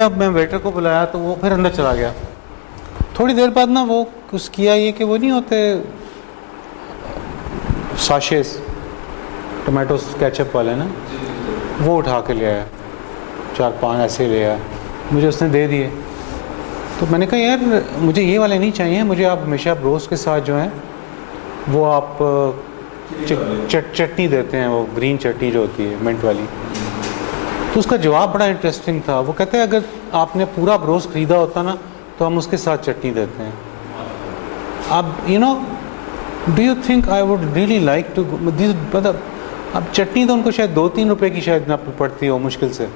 اب میں ویٹر کو بلایا تو وہ پھر اندر چلا گیا. تھوڑی دیر بعد نا وہ کچھ کیا یہ کہ وہ نہیں ہوتے ساشیز ٹومیٹو کیچپ والے نا, وہ اٹھا کے لے آیا 4-5 ایسے لے آیا, مجھے اس نے دے دیے. تو میں نے کہا یار مجھے یہ والے نہیں چاہیے, مجھے آپ ہمیشہ روسٹ کے ساتھ جو ہیں وہ آپ چٹنی دیتے ہیں, وہ گرین چٹنی جو ہوتی ہے منٹ والی. تو اس کا جواب بڑا انٹرسٹنگ تھا. وہ کہتے ہیں اگر آپ نے پورا بروس خریدا ہوتا نا تو ہم اس کے ساتھ چٹنی دیتے ہیں. اب do you think I would really like to مطلب اب چٹنی تو ان کو شاید 2-3 روپے کی شاید نہ پڑتی ہو مشکل سے,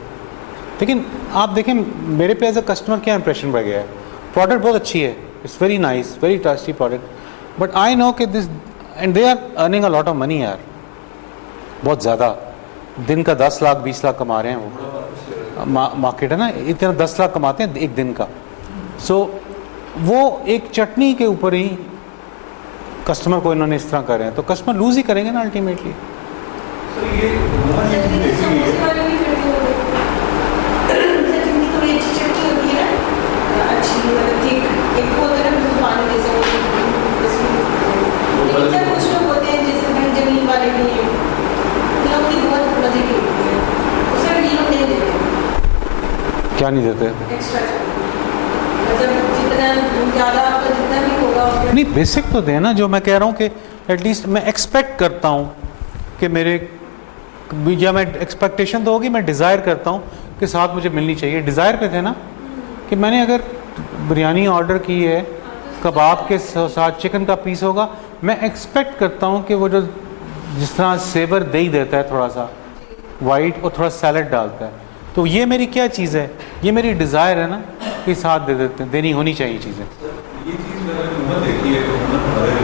لیکن آپ دیکھیں میرے پہ ایز اے کسٹمر کیا امپریشن پڑ گیا ہے. پروڈکٹ بہت اچھی ہے, it's very nice, very tasty product, but I know کہ this and they are earning a lot of money یار, بہت زیادہ. دن کا 10 لاکھ 20 لاکھ کما رہے ہیں وہ, مارکیٹ ہے نا, اتنا 10 لاکھ کماتے ہیں ایک دن کا. سو وہ ایک چٹنی کے اوپر ہی کسٹمر کو انہوں نے اس طرح کرے ہیں, تو کسٹمر لوز ہی کریں گے نا الٹیمیٹلی. کیا نہیں دیتے؟ نہیں بیسک تو دیں نا. جو میں کہہ رہا ہوں کہ ایٹ لیسٹ میں ایکسپیکٹ کرتا ہوں کہ میرے, یا میں ایکسپیکٹیشن تو ہوگی, میں ڈیزائر کرتا ہوں کہ ساتھ مجھے ملنی چاہیے. ڈیزائر پہ تھے نا کہ میں نے اگر بریانی آرڈر کی ہے, کباب کے ساتھ چکن کا پیس ہوگا, میں ایکسپیکٹ کرتا ہوں کہ وہ جو جس طرح سیور دے ہی دیتا ہے تھوڑا سا وائٹ اور تھوڑا سیلڈ ڈالتا ہے, تو یہ میری کیا چیز ہے, یہ میری ڈیزائر ہے نا کہ ساتھ دے دیتے ہیں, دینی ہونی چاہیے چیزیں. یہ چیز میں نے دیکھی ہے کہ ہمارے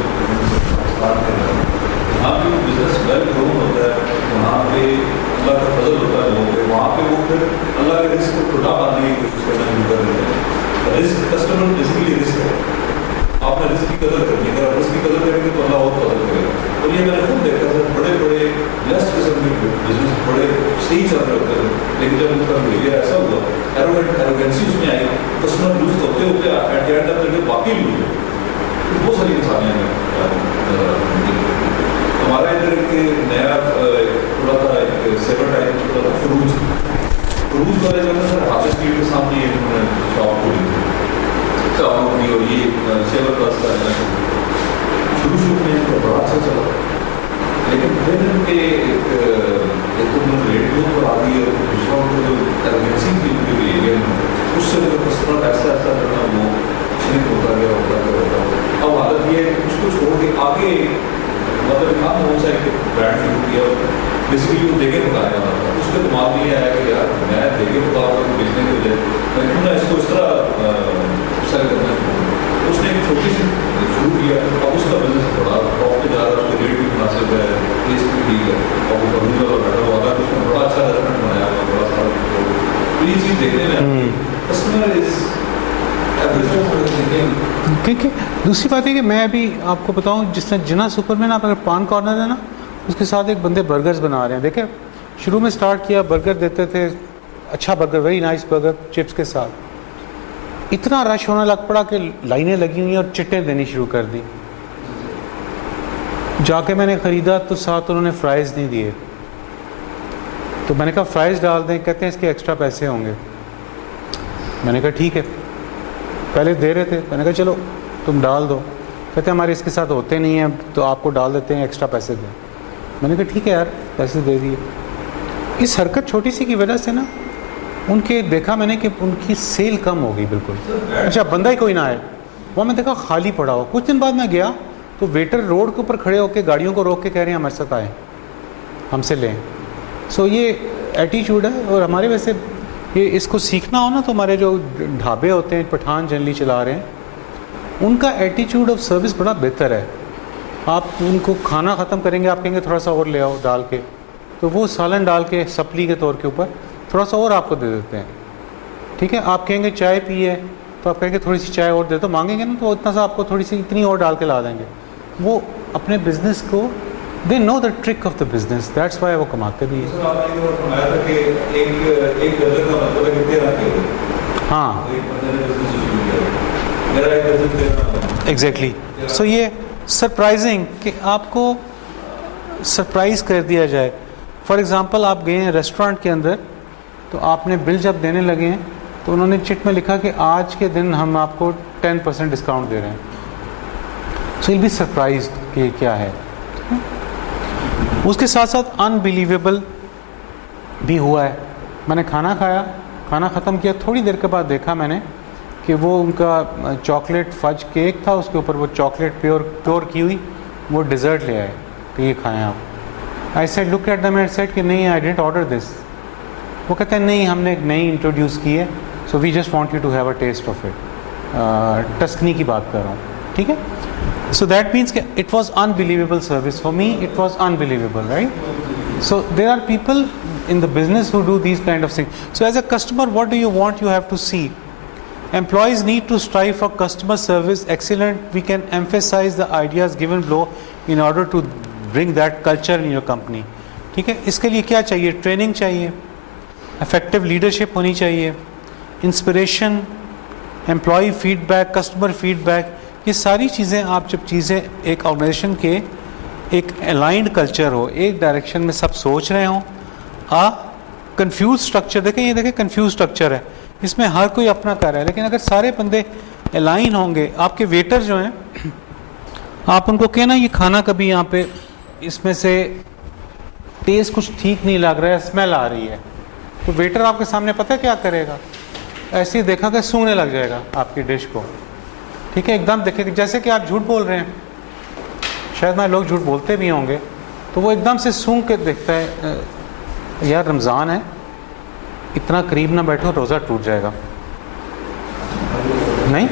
جہاں پہ بزنس ویل گرو ہوتا ہے وہاں پہ اللہ کا فضل ہوتا ہے لوگوں پہ, وہاں پہ وہ پھر اللہ کے رزق کو خدا پانے کی کوشش کرنا شروع کر دیتے ہیں. رزق کسٹمر بیسیکلی رزق ہے, آپ نے رزق کی قدر کرنی ہے, اگر آپ رزق کی قدر کریں گے تو اللہ اور قدر کرے گا. اور یہ میں نے خود دیکھا تھا, بڑے بڑے لیس قسم کے بزنس بڑے صحیح چل رہے ہوتے ہیں, لیکن جب ان کا بہیویئر ایسا ہوا, ایروگینسی اس میں آئی, کسٹمر لوز ہوتے ہوتے at the end of the واقعی لوز ہوئے. بہت ساری انسانیاں ہیں. ہمارا ادھر ایک نیا کھلا تھا, ایک سیور ٹائپ کھلا تھا, فروز والے جو ہے سر ہاپس اسٹریٹ کے سامنے ایک انہوں نے شاپ کھولی تھی چاول کی, اور یہ سیور پلس کا شروع میں تو بڑا اچھا چلا, لیکن پھر ان کے ایک تو انہوں نے ریڈیو پر آ گئی, اور دوسرا ان کو جو ایروگینسی کی بہیویئر اس سے جو کسٹمر ایسا کرنا وہ شرک ہوتا گیا. اب حالت یہ ہے کہ اس کو چھوڑ کے آگے مطلب ہم کون سا ایک برانڈ شروع کیا, بیسیکلی وہ دیکھے پکایا جاتا تھا. اس کے دماغ میں یہ آیا کہ یار میں دیکھے پکاؤ کو بیچنے کے لیے میں کیوں نہ اس کو اس طرح سیل کرنا شروع. اس نے ایک چھوٹی سی شروع کیا, اب اس کا بزنس بڑا ٹاپ پہ جا رہا ہے, اس کا ریٹ بھی مناسب ہے, ٹیسٹ بھی ٹھیک ہے, اور وہ بروز والا بیٹھا ہوا تھا, اس نے بڑا اچھا ریسٹورینٹ بنایا ہوا, بڑا سارا. تو یہ چیز دیکھنے میں کسٹمر از. کیونکہ دوسری بات ہے کہ میں ابھی آپ کو بتاؤں, جس طرح جنا سپر میں نا اگر پان کارنر ہے نا, اس کے ساتھ ایک بندے برگرز بنا رہے ہیں. دیکھیں شروع میں سٹارٹ کیا, برگر دیتے تھے, اچھا burger, very nice burger chips کے ساتھ. اتنا رش ہونے لگ پڑا کہ لائنیں لگی ہوئی ہیں اور چٹیں دینی شروع کر دی. جا کے میں نے خریدا تو ساتھ انہوں نے فرائز نہیں دیے, تو میں نے کہا فرائز ڈال دیں, کہتے ہیں اس کے ایکسٹرا پیسے ہوں گے. میں نے کہا ٹھیک ہے, پہلے دے رہے تھے, میں نے کہا چلو تم ڈال دو. کہتے ہیں ہمارے اس کے ساتھ ہوتے نہیں ہیں تو آپ کو ڈال دیتے ہیں, ایکسٹرا پیسے دیں. میں نے کہا ٹھیک ہے یار, پیسے دے دیے. اس حرکت چھوٹی سی کی وجہ سے نا ان کے دیکھا میں نے کہ ان کی سیل کم ہو گئی بالکل. اچھا بندہ ہی کوئی نہ آئے, وہ میں دیکھا خالی پڑا ہوا. کچھ دن بعد میں گیا تو ویٹر روڈ کے اوپر کھڑے ہو کے گاڑیوں کو روک کے کہہ رہے ہیں ہمارے ساتھ آئیں, ہم سے لیں. سو یہ ایٹیچیوڈ ہے. اور ہمارے ویسے یہ اس کو سیکھنا ہو نا تو ہمارے جو ڈھابے ہوتے ہیں, پٹھان جنرلی چلا رہے ہیں, ان کا ایٹیچیوڈ آف سروس بڑا بہتر ہے. آپ ان کو کھانا ختم کریں گے, آپ کہیں گے تھوڑا سا اور لے آؤ ڈال کے, تو وہ سالن ڈال کے سپلی کے طور کے اوپر تھوڑا سا اور آپ کو دے دیتے ہیں. ٹھیک ہے, آپ کہیں گے چائے پیے تو آپ کہیں گے تھوڑی سی چائے اور دے دو, مانگیں گے نا تو اتنا سا آپ کو تھوڑی سی اتنی اور ڈال کے لا دیں گے. وہ اپنے بزنس کو they know the trick of the business, that's why وہ کماتے بھی ہیں. سر آپ نے فرمایا تھا کہ ایک ڈالر کا مطلب ہے کہ 13 کلو, ہاں ایک بندے نے بزنس شروع کیا, میرا ایک بزنس دینا ایگزیکٹلی. سو یہ سرپرائزنگ کہ آپ کو سرپرائز کر دیا جائے. فار ایگزامپل آپ گئے ہیں ریسٹورینٹ کے اندر, تو آپ نے بل جب دینے لگے ہیں تو انہوں نے چٹ میں لکھا کہ آج کے دن ہم آپ کو 10% ڈسکاؤنٹ دے رہے ہیں. سو ول بی سرپرائزڈ کہ یہ کیا ہے. اس کے ساتھ ساتھ انبلیویبل بھی ہوا ہے. میں نے کھانا کھایا, کھانا ختم کیا, تھوڑی دیر کے بعد دیکھا میں نے کہ وہ ان کا چاکلیٹ فج کیک تھا, اس کے اوپر وہ چاکلیٹ پیور کی ہوئی وہ ڈیزرٹ لے آئے کہ یہ کھائیں آپ. I said look at them and said کہ نہیں آئی ڈنٹ آرڈر دس. وہ کہتے ہیں نہیں ہم نے ایک نئی انٹروڈیوس کی ہے, so we just want you to have a taste of it. Tuscany کی بات کر رہا ہوں, ٹھیک ہے. سو دیٹ مینس کہ it was unbelievable service for me, it was unbelievable, right. So there are people in the business who do these kind of things. So as a customer, what do you want? You have to see. Employees need to strive for customer service excellent. We can emphasize the ideas given below in order to bring that culture in your company. ٹھیک ہے. اس کے لیے کیا چاہیے؟ Training چاہیے, effective leadership ہونی چاہیے, inspiration, employee feedback, customer feedback. یہ ساری چیزیں آپ جب چیزیں ایک آرگنائزیشن کے ایک الائنڈ کلچر ہو, ایک ڈائریکشن میں سب سوچ رہے ہوں. کنفیوز اسٹرکچر دیکھیں, یہ دیکھیں کنفیوز اسٹرکچر ہے, اس میں ہر کوئی اپنا کر رہا ہے, لیکن اگر سارے بندے الائن ہوں گے. آپ کے ویٹر جو ہیں, آپ ان کو کہنا یہ کھانا کبھی یہاں پہ اس میں سے ٹیسٹ کچھ ٹھیک نہیں لگ رہا ہے, اسمیل آ رہی ہے, تو ویٹر آپ کے سامنے پتہ کیا کرے گا؟ ایسے ہی دیکھا کہ سونگنے لگ جائے گا آپ کی ڈش کو. ٹھیک ہے, ایک دم دیکھے جیسے کہ آپ جھوٹ بول رہے ہیں, شاید میں لوگ جھوٹ بولتے بھی ہوں گے, تو وہ ایک دم سے سونگ کے دیکھتا ہے یار رمضان ہے, اتنا قریب نہ بیٹھو روزہ ٹوٹ جائے گا. نہیں,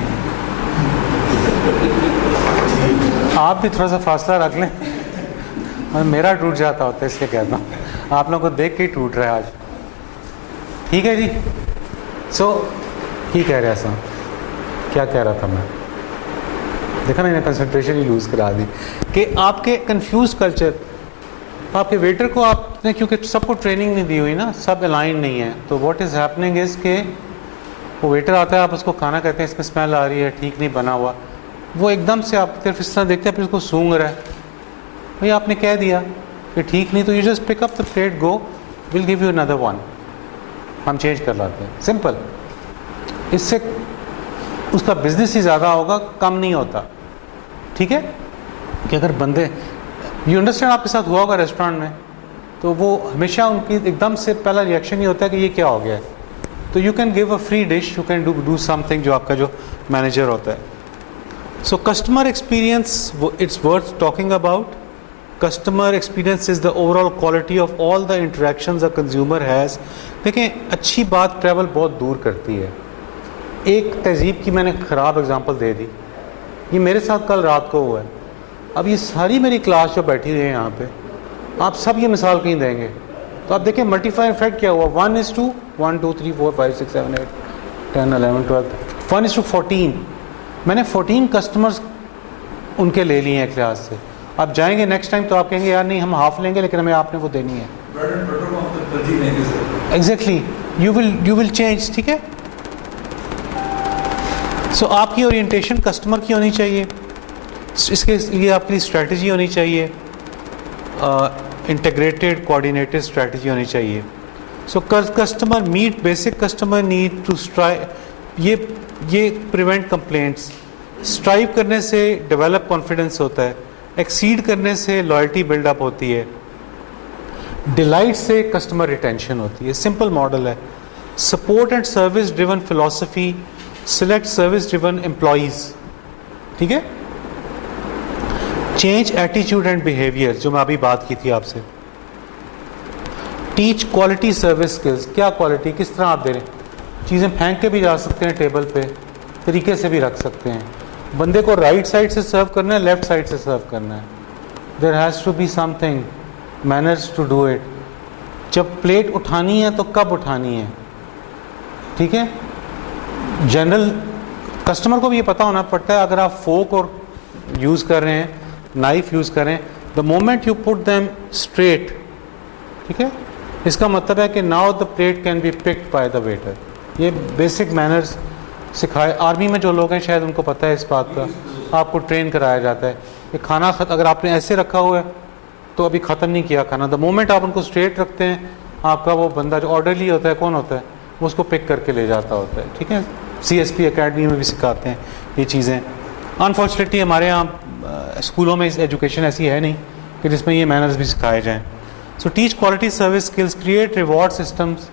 آپ بھی تھوڑا سا فاصلہ رکھ لیں, میرا ٹوٹ جاتا ہوتا ہے اس لیے کہتا ہوں, آپ لوگوں کو دیکھ کے ہی ٹوٹ رہا ہے آج. ٹھیک ہے جی. سو کی کہہ رہے ایسا, کیا کہہ رہا تھا میں؟ دیکھا نا, کنسنٹریشن ہی لوز کرا دی کہ آپ کے کنفیوز کلچر. آپ کے ویٹر کو آپ نے, کیونکہ سب کو ٹریننگ نہیں دی ہوئی نا, سب الائن نہیں ہے, تو واٹ از ہیپننگ از کہ وہ ویٹر آتا ہے, آپ اس کو کھانا کہتے ہیں اس میں اسمیل آ رہی ہے, ٹھیک نہیں بنا ہوا, وہ ایک دم سے آپ صرف اس طرح دیکھتے ہیں, پھر اس کو سونگ رہا ہے. بھائی آپ نے کہہ دیا کہ ٹھیک نہیں, تو you just pick up the plate, go, will give you another one, ہم چینج کر لاتے ہیں. سمپل. اس سے اس کا بزنس ہی زیادہ ہوگا, کم نہیں ہوتا. ٹھیک ہے, کہ اگر بندے یو انڈرسٹینڈ, آپ کے ساتھ ہوا ہوگا ریسٹورینٹ میں, تو وہ ہمیشہ ان کی ایک دم سے پہلا ریئیکشن یہ ہوتا ہے کہ یہ کیا ہو گیا ہے, تو you can give a free dish, you can do something, جو آپ کا جو مینیجر ہوتا ہے. So customer experience it's worth talking about. Customer experience is the overall quality of all the interactions a consumer has. دیکھیں, اچھی بات travel بہت دور کرتی ہے. ایک تہذیب کی میں نے خراب اگزامپل دے دی, یہ میرے ساتھ کل رات کو ہوا ہے. اب یہ ساری میری کلاس جو بیٹھی ہوئی ہے یہاں پہ, آپ سب یہ مثال کہیں دیں گے, تو آپ دیکھیں ملٹیفائی افیکٹ کیا ہوا. 1:2, 1 2 3 4 5 6 7 8 10 11 12, 1:14. میں نے 14 کسٹمرز ان کے لے لیے ہیں کلاس سے. آپ جائیں گے نیکسٹ ٹائم تو آپ کہیں گے یار نہیں ہم ہاف لیں گے, لیکن ہمیں آپ نے وہ دینی ہے. Exactly, you will change. ٹھیک ہے. سو آپ کی اورینٹیشن کسٹمر کی ہونی چاہیے, اس کے لیے آپ کی اسٹریٹجی ہونی چاہیے, انٹیگریٹڈ کوآرڈینیٹڈ اسٹریٹجی ہونی چاہیے. So customer meet basic customer need to یہ پریونٹ کمپلینٹس. اسٹرائیو کرنے سے ڈیولپ کانفیڈنس ہوتا ہے, ایکسیڈ کرنے سے لائلٹی بلڈ اپ ہوتی ہے, ڈیلائٹ سے کسٹمر ریٹینشن ہوتی ہے. سمپل ماڈل ہے. Support and service driven philosophy, select service driven employees. ٹھیک ہے. چینج ایٹیچیوڈ اینڈ بیہیویئر, جو میں ابھی بات کی تھی آپ سے. Teach quality service skills. کیا کوالٹی, کس طرح آپ دے رہے ہیں, چیزیں پھینک کے بھی جا سکتے ہیں ٹیبل پہ, طریقے سے بھی رکھ سکتے ہیں. بندے کو رائٹ سائڈ سے سرو کرنا ہے, لیفٹ سائڈ سے سرو کرنا ہے. There has to be something manners to do it. جب پلیٹ اٹھانی ہے تو کب اٹھانی ہے. ٹھیک ہے. جنرل کسٹمر کو بھی یہ پتہ ہونا پڑتا ہے, اگر آپ فورک اور یوز کر رہے ہیں, نائف یوز کریں, the moment you put them straight, ٹھیک ہے, اس کا مطلب ہے کہ now the plate can be picked by the waiter. یہ بیسک مینرز سکھائے. آرمی میں جو لوگ ہیں شاید ان کو پتہ ہے اس بات کا, آپ کو ٹرین کرایا جاتا ہے کہ کھانا اگر آپ نے ایسے رکھا ہوا ہے تو ابھی ختم نہیں کیا کھانا, دا مومنٹ آپ ان کو اسٹریٹ رکھتے ہیں, آپ کا وہ بندہ جو آرڈرلی ہوتا ہے کون ہوتا ہے, وہ اس کو پک کر کے لے جاتا ہوتا ہے. ٹھیک ہے, سی ایس پی اکیڈمی میں بھی سکھاتے ہیں یہ چیزیں. انفارچونیٹلی ہمارے یہاں اسکولوں میں ایجوکیشن ایسی ہے نہیں کہ جس میں یہ مینرز بھی سکھائے جائیں. So teach quality service skills, create reward systems.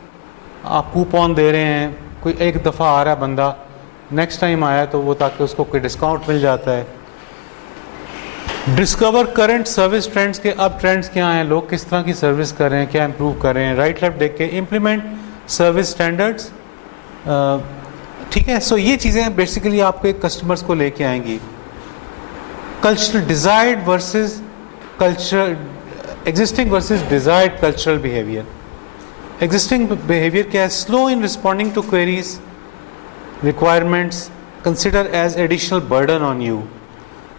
آپ کوپون دے رہے ہیں, کوئی ایک دفعہ آ رہا ہے بندہ, نیکسٹ ٹائم آیا تو وہ تاکہ اس کو کوئی ڈسکاؤنٹ مل جاتا ہے. ڈسکور کرنٹ سروس ٹرینڈس کے اب ٹرینڈس کیا ہیں, لوگ کس طرح کی سروس کر رہے ہیں, کیا امپروو کر رہے ہیں, رائٹ لیفٹ دیکھ کے امپلیمنٹ سروس اسٹینڈرڈس. ٹھیک ہے, سو یہ چیزیں بیسیکلی آپ کے کسٹمرس کو لے کے آئیں گی. Cultural desired versus culture, existing versus desired cultural behaviour. Existing behaviour کیا ہے, slow in responding to queries, requirements, consider as additional burden on you.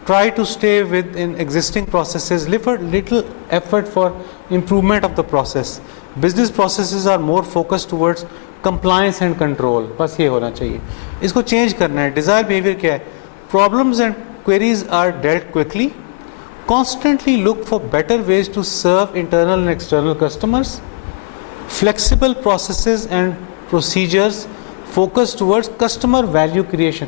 Try to stay within existing processes, little effort for improvement of the process. Business processes are more focused towards compliance and control. بس یہ ہونا چاہیے, اس کو change کرنا ہے. Desired behavior کیا ہے, problems and queries are dealt quickly. Constantly look for better ways to serve internal and external customers. Flexible processes and procedures focus towards customer value creation.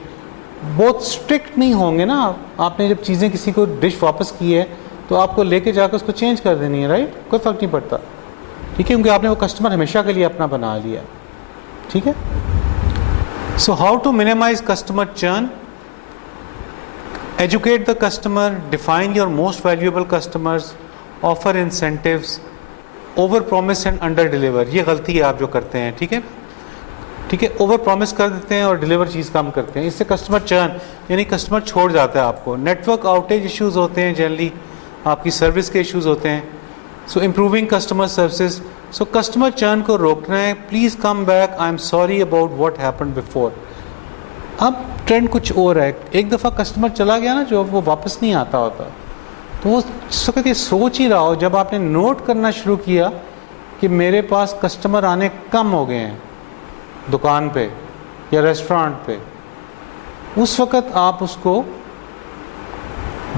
بہت اسٹرکٹ نہیں ہوں گے نا آپ نے جب چیزیں کسی کو ڈش واپس کی ہے تو آپ کو لے کے جا کے اس کو چینج کر دینی ہے, رائٹ, کوئی فرق نہیں پڑتا. ٹھیک ہے, کیونکہ آپ نے وہ کسٹمر ہمیشہ کے لیے اپنا بنا لیا. ٹھیک ہے, so how to minimize customer churn. Educate the customer, define your most valuable customers, offer incentives, over promise and under deliver. یہ غلطی ہے آپ جو کرتے ہیں. ٹھیک ہے, ٹھیک ہے, اوور پرومس کر دیتے ہیں اور ڈیلیور چیز کم کرتے ہیں, اس سے کسٹمر چرن یعنی کسٹمر چھوڑ جاتا ہے آپ کو. نیٹ ورک آؤٹیج ایشوز ہوتے ہیں, جنرلی آپ کی سروس کے ایشوز ہوتے ہیں. So improving customer services, so customer churn کو روکنا ہے. Please come back, I am sorry about what happened before. اب ٹرینڈ کچھ اور ہے, ایک دفعہ کسٹمر چلا گیا نا جو وہ واپس نہیں آتا ہوتا, تو وہ اس وقت یہ سوچ ہی رہا ہو جب آپ نے نوٹ کرنا شروع کیا کہ میرے پاس کسٹمر آنے کم ہو گئے ہیں دکان پہ یا ریسٹورانٹ پہ, اس وقت آپ اس کو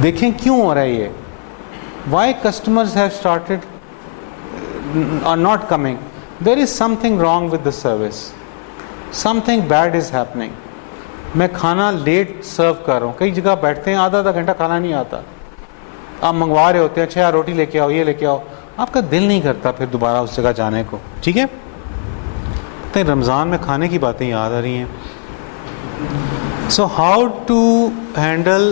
دیکھیں کیوں ہو رہا ہے یہ. Why customers have started or not coming, there is something wrong with the service, something bad is happening. میں کھانا لیٹ سرو کر رہا ہوں, کئی جگہ بیٹھتے ہیں آدھا گھنٹہ کھانا نہیں آتا, آپ منگوا رہے ہوتے ہیں, اچھا روٹی لے کے آؤ, یہ لے کے آؤ, آپ کا دل نہیں کرتا پھر دوبارہ اس جگہ جانے کو. ٹھیک ہے, رمضان میں کھانے کی باتیں یاد آ رہی ہیں. So how to handle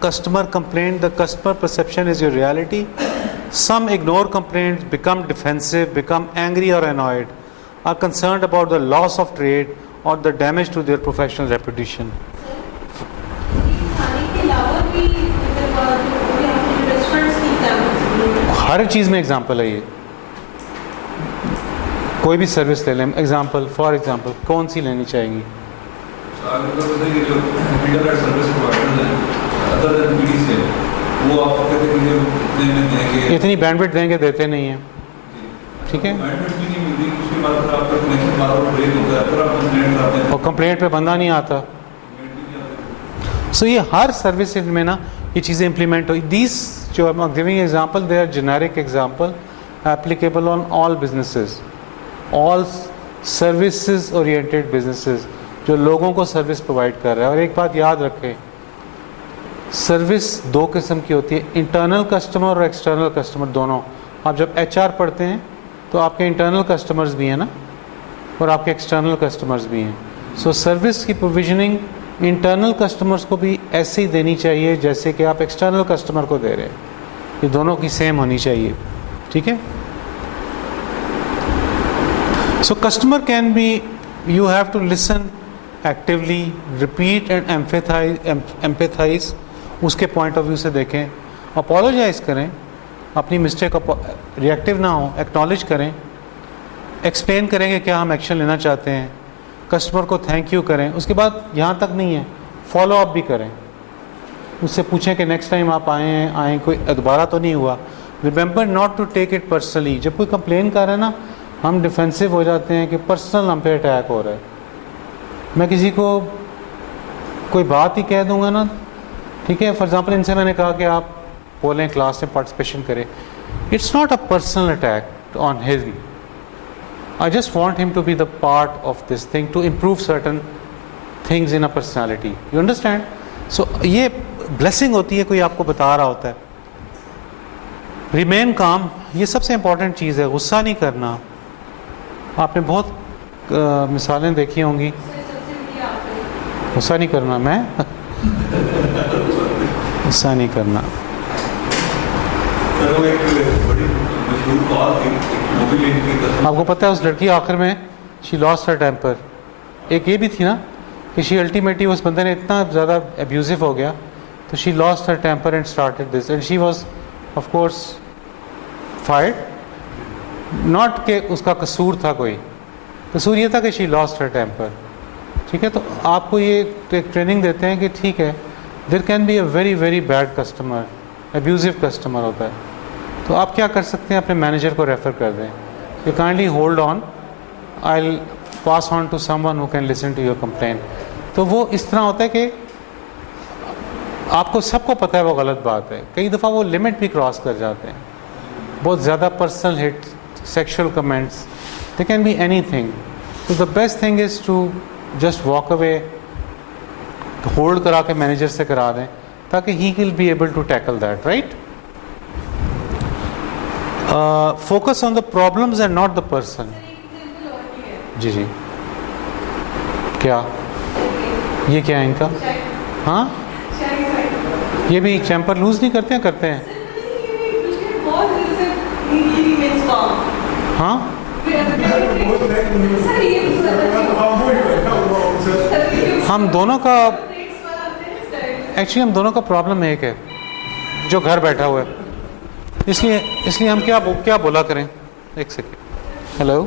customer complaint. The customer perception is your reality. Some ignore complaint, become defensive, become angry اور avoid, are concerned about the loss of trade اور the damage to their professional reputation. ہر چیز میں example ہے یہ, کوئی بھی service لے لیں ایگزامپل, فار ایگزامپل کون سی لینی چاہیں گی؟ اتنی بینڈ وڈتھ دیں گے, دیتے نہیں ہیں. ٹھیک ہے, اور کمپلینٹ پہ بندہ نہیں آتا. سو یہ ہر سروس میں نا یہ چیزیں امپلیمنٹ ہوئی. دیز جو I'm giving example, they are generic example applicable on all businesses, all services oriented businesses جو لوگوں کو سروس پرووائڈ کر رہا ہے. اور ایک بات یاد رکھیں, سروس دو قسم کی ہوتی ہے, انٹرنل کسٹمر اور ایکسٹرنل کسٹمر دونوں. آپ جب HR پڑھتے ہیں تو آپ کے انٹرنل کسٹمرز بھی ہیں نا, اور آپ کے ایکسٹرنل کسٹمرز بھی ہیں. سو سروس کی پروویژننگ انٹرنل کسٹمرز کو بھی ایسے ہی دینی چاہیے جیسے کہ آپ ایکسٹرنل کسٹمر کو دے رہے ہیں. یہ دونوں کی سیم ہونی چاہیے. ٹھیک ہے, so customer can be, you have to listen actually, repeat and empathise. اس کے پوائنٹ آف ویو سے دیکھیں, اپولوجائز کریں, اپنی مسٹیک ریئیکٹیو نہ ہوں, ایکنالج کریں, ایکسپلین کریں کہ کیا ہم ایکشن لینا چاہتے ہیں, کسٹمر کو تھینک یو کریں. اس کے بعد یہاں تک نہیں ہے, فالو اپ بھی کریں, اس سے پوچھیں کہ نیکسٹ ٹائم آپ آئیں کوئی دوبارہ تو نہیں ہوا. Remember not to take it personally. جب کوئی کمپلین کر رہا ہے نا, ہم ڈیفینسو ہو جاتے ہیں کہ پرسنل ہم پہ اٹیک ہو رہا ہے. میں کسی کو کوئی بات ہی کہہ دوں گا نا, ٹھیک ہے, فار ایگزامپل ان سے میں نے کہا کہ آپ بولیں کلاس میں پارٹیسپیشن کریں, it's not a personal attack on him, I just want him to be the part of this thing to improve certain things in a personality, you understand. So یہ بلیسنگ ہوتی ہے, کوئی آپ کو بتا رہا ہوتا ہے. ریمین کام, یہ سب سے امپورٹنٹ چیز ہے, غصہ نہیں کرنا. آپ نے بہت مثالیں دیکھی ہوں گی, غصہ نہیں کرنا, میں غصہ نہیں کرنا. آپ کو پتہ ہے اس لڑکی آخر میں شی لاسٹ ہر ٹیمپر. ایک یہ بھی تھی نا کہ شی الٹیمیٹلی اس بندے نے اتنا زیادہ ابیوزو ہو گیا تو she lost her temper and started this and she was of course fired. Not کہ اس کا قصور تھا, کوئی قصور یہ تھا کہ شی لاسٹ ہر ٹیمپر. ٹھیک ہے, تو آپ کو یہ ایک ٹریننگ دیتے ہیں کہ ٹھیک ہے, there can be a very very bad customer, abusive customer ہوتا ہے, تو آپ کیا کر سکتے ہیں, اپنے مینیجر کو ریفر کر دیں کہ kindly hold on, I will pass on to someone who can listen to your complain. تو وہ اس طرح ہوتا ہے کہ آپ کو سب کو پتہ ہے وہ غلط بات ہے, کئی دفعہ وہ لمٹ بھی کراس کر جاتے ہیں, بہت زیادہ personal hit, sexual comments, they can be اینی تھنگ. تو the best thing is to just walk away, hold کرا کے مینیجر سے کرا دیں تاکہ he will be able to tackle that, right. Focus on the problems and not the person. جی جی, کیا یہ کیا ہے ان کا, ہاں یہ بھی چیمپر لوز نہیں کرتے ہیں, کرتے ہیں ہاں. ہم دونوں کا ایکچولی ہم دونوں کا پرابلم ایک ہے جو گھر بیٹھا ہوا ہے, اس لیے ہم کیا بولا کریں. ایک سیکنڈ, ہیلو.